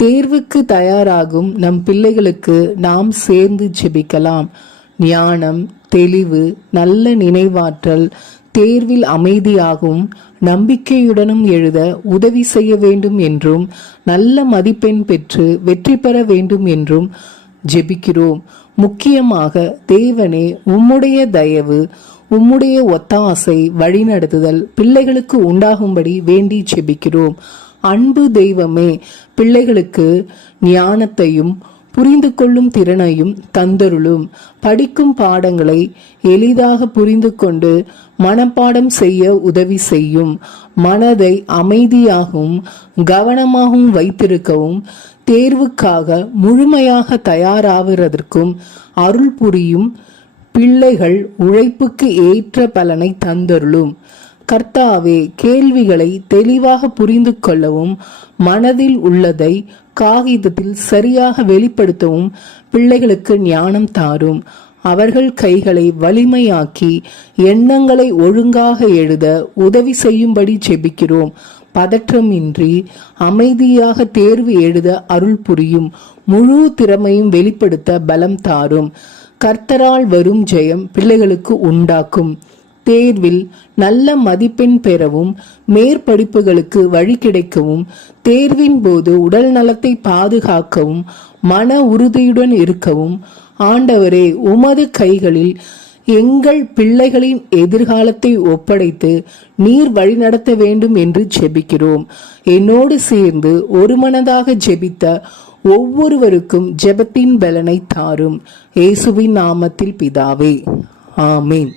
தேர்வுக்கு தயாராகும் நம் பிள்ளைகளுக்கு நாம் சேர்ந்து ஜெபிக்கலாம். ஞானம், தெளிவு, நல்ல நினைவாற்றல், தேர்வில் அமைதியாகவும் நம்பிக்கையுடனும் எழுத உதவி செய்ய வேண்டும் என்றும், நல்ல மதிப்பெண் பெற்று வெற்றி பெற வேண்டும் என்றும் ஜெபிக்கிறோம். முக்கியமாக தேவனே, உம்முடைய தயவு, உம்முடைய ஒத்தாசை, வழிநடத்துதல் பிள்ளைகளுக்கு உண்டாகும்படி வேண்டி ஜெபிக்கிறோம். அன்பு தெய்வமே, பிள்ளைகளுக்கு ஞானத்தையும் புரிந்து கொள்ளும் திறனையும் தந்தருளும். படிக்கும் பாடங்களை எளிதாக புரிந்து கொண்டு மனப்பாடம் செய்ய உதவி செய்யும். மனதை அமைதியாகவும் கவனமாகவும் வைத்திருக்கவும், தேர்வுக்காக முழுமையாக தயாராகிறதற்கும் அருள் புரியும். பிள்ளைகள் உழைப்புக்கு ஏற்ற பலனை தந்தருளும். கர்த்தாவே, கேள்விகளை தெளிவாக புரிந்து கொள்ளவும், மனதில் உள்ளதை காகிதத்தில் சரியாக வெளிப்படுத்தவும் பிள்ளைகளுக்கு ஞானம் தாரும். அவர்கள் கைகளை வலிமையாக்கி எண்ணங்களை ஒழுங்காக எழுத உதவி செய்யும்படி ஜெபிக்கிறோம். பதற்றமின்றி அமைதியாக தேர்வு எழுத அருள் புரியும். முழு திறமையும் வெளிப்படுத்த பலம் தாரும். கர்த்தரால் வரும் ஜெயம் பிள்ளைகளுக்கு உண்டாக்கும். தேர்வில் நல்ல மதிப்பெண் பெறவும், மேற்படிப்புகளுக்கு வழி கிடைக்கவும், தேர்வின் போது உடல் நலத்தை பாதுகாக்கவும், மன உறுதியுடன் இருக்கவும், ஆண்டவரே, உமது கைகளில் எங்கள் பிள்ளைகளின் எதிர்காலத்தை ஒப்படைத்து நீர் வழிநடத்த வேண்டும் என்று ஜெபிக்கிறோம். என்னோடு சேர்ந்து ஒருமனதாக ஜெபித்த ஒவ்வொருவருக்கும் ஜெபத்தின் பலனை தாரும். இயேசுவின் நாமத்தில் பிதாவே, ஆமேன்.